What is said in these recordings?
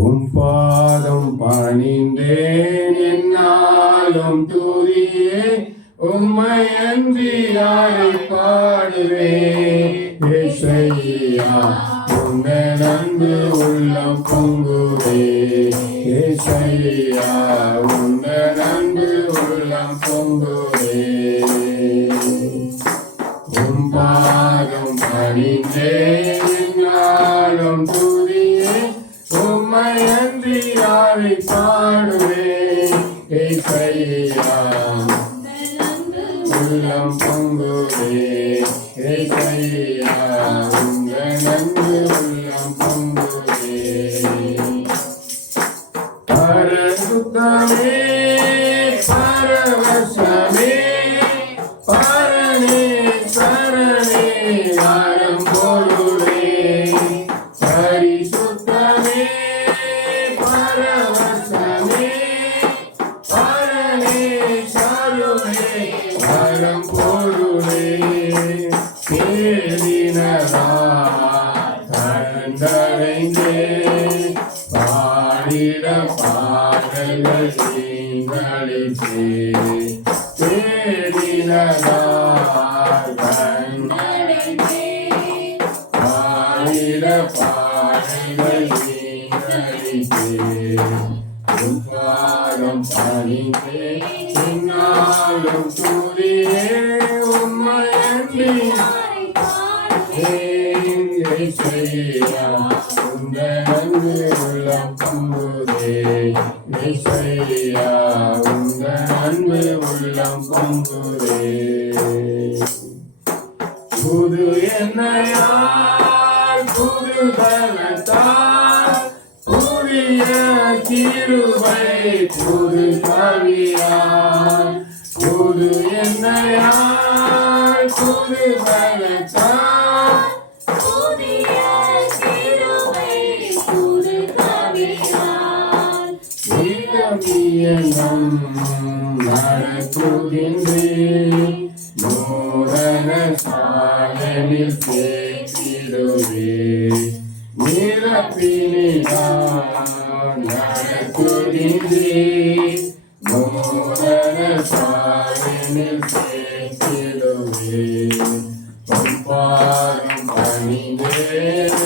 உம் பாதம் பணிந்தேன் என்னாலும் துதியே உம்மை அன்றி யாரை பாடுவேன் ஏசையா உங்கள் அன்பு உள்ளம் பொங்குவே ஏசையா உங்கள் அன்பு உள்ளம் பொங்குவே உம் பாதம் பணிந்தேன் என்னாலும் துதியே உம்மை அன்றி யாரை பாடுவேன் ஏசையா உள்ளம் பொங்குவே ஏசையா உங்கள் அன்பு உள்ளம் பொங்குவே பரசுத்தமே பரவசமே பரணே சரணே வாரம் பொருளே பரிசுத்தமே பரவசமே பரணே சருளே வாரம் பொருளே தேடினரா கண்டடைந்தே பாடிட பாடல்கள் நீங்களித்தே தேடினரா கண்டடைந்தே பாடிட பாடல்கள் நீங்களித்தே உப்பாரம் பணிந்தே என்னாலும் துதியே உம்மை அன்றி ஏசையா உங்கள் அன்பு உள்ளம் பொங்குதே ஏசையா உங்கள் அன்பு உள்ளம் பொங்குதே புது என்னையால் புது பலத்தால் புதிய கிருபை புது கவியால் புது என்னையால் புது பலத்தால் புதிய கிருபை புது கவியால் இதமியனம் நடத்துகின்றேன் நூதன சாதனில் சேர்த்திடுவே நிரப்பினான் நடத்துகின்றேன் நூதன சாதனில் சேர்த்திடுவே பொம்பாரம் பணிந்தேனாலும்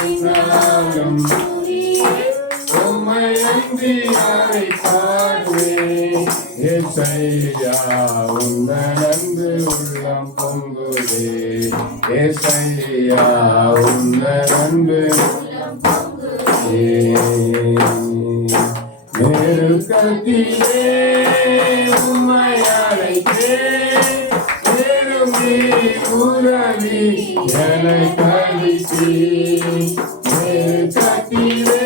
உம்மை அன்றி யாரை பாடுவேன் ஏசையா உங்கள் அன்பு உள்ளம் பொங்குதே ஏசையா உங்கள் அன்பு நெருக்கத்திலே உம்மை அழைத்தேன் உறவி என்னை கழித்தே நெருக்கத்திலே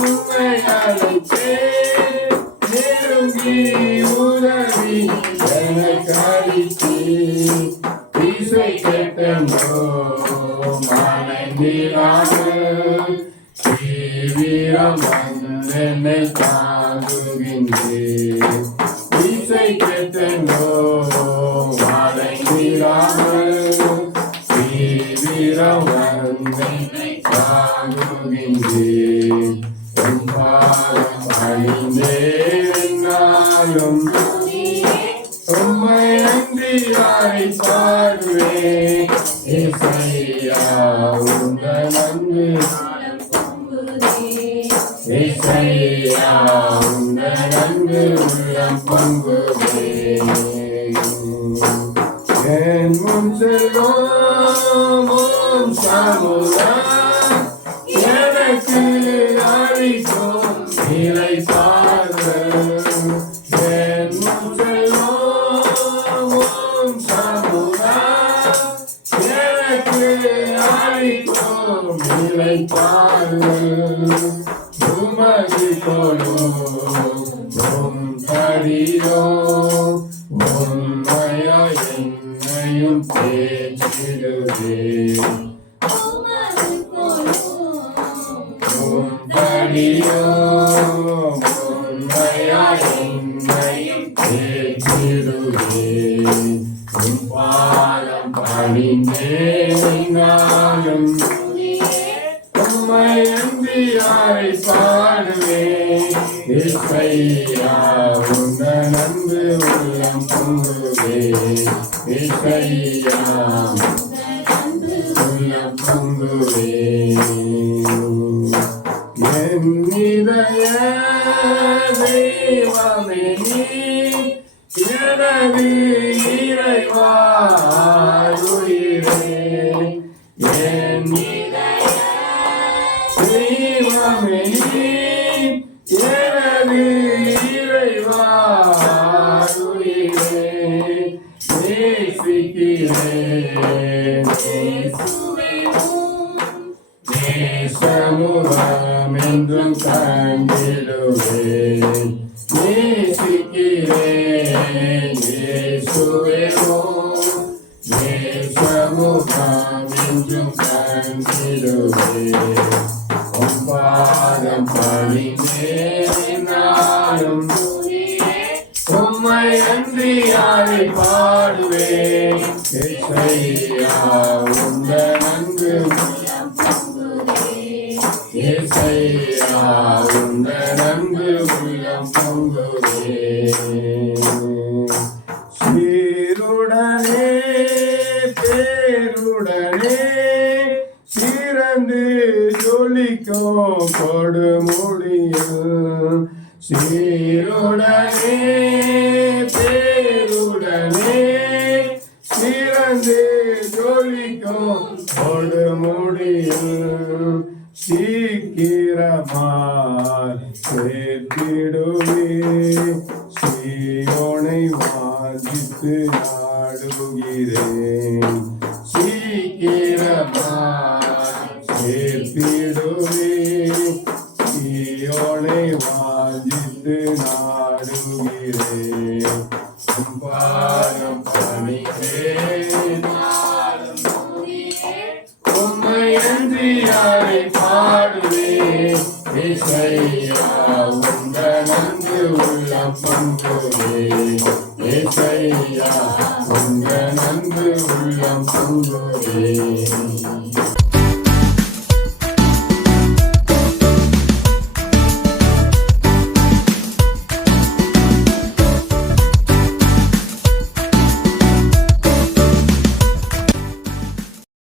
உம்மை அழைத்தேன் நெருங்கி உறவி என்னை கழித்தே இசை கேட்டோ மனைந்திராமல் தீவிரம் என்னை தாங்குகின்றேன் இசை கேட்டோ மனைந்திராமல் தீவிரம் என்னை தாங்குகின்றேன் எம்பாலம் அழிந்தேனாலும் உம்மை அன்றி யாரை பாடுவேன் ஏசையா உங்கள் அன்பு ஏசையா உங்கள் அன்பு உள்ளம் பொங்குதே என் முன் செல்வோம் சமுதாயம் எனக்கு அளிக்கும் நிலை பார்வன் என் முன் செல்வோம் சமுதாயம் எனக்கு அளிக்கும் நிலை பார்வன் உமது கொடும் தடியோ உண்மையா என்னையும் பேச்சிடுவே தடியோ உண்மையா என்னையும் பேச்சிடுவே பாலம் பணிந்தேனாலும் உம்மை அன்றி யாரை பாடுவேன் இசையா உந்தன் அன்பு உள்ளம் பொங்குவேன் இசையா உள்ளம் பொங்குவேன் என் இதய தெய்வமே நீ எனது இறைவாயுயிரே என் தெய்வமே நீ எனது இறைவாயுயிரே நேசிக்கிறேன் நேசமுகம் என்றும் கண்டிடுவேன் நேசிக்கிறேன் இயேசுவே நேசமுகம் என்றும் கண்டிடுவேன் உம் பாதம் பணிந்தேன் நாளும் உம்மை அன்றி யாரை பாடுவேன் இசையா உந்தன் அன்பு இசையா உந்தன் அன்பு உள்ளம் பொங்குவேன் சீருடனே பேருடனே சிறந்து ஜொலிக்கும் கொடுமுடியில் சீருடனே பேருடனே சிறந்து ஜொலிக்கும் கொடுமுடியில் சீக்கிரமாய் சேர்த்திடுவே சீயோனை வாஞ்சித்து நாடுகிறேன் சீக்கிரமாய் சேர்த்திடுவே சீயோனை வாஞ்சித்து நாடுகிறேன் பாரம் பணிக்கிறேன் உம்மை அன்றி யாரை பாடுவேன் இசையா உந்தன் அன்பு உள்ளம் பொங்குவேன் இசையா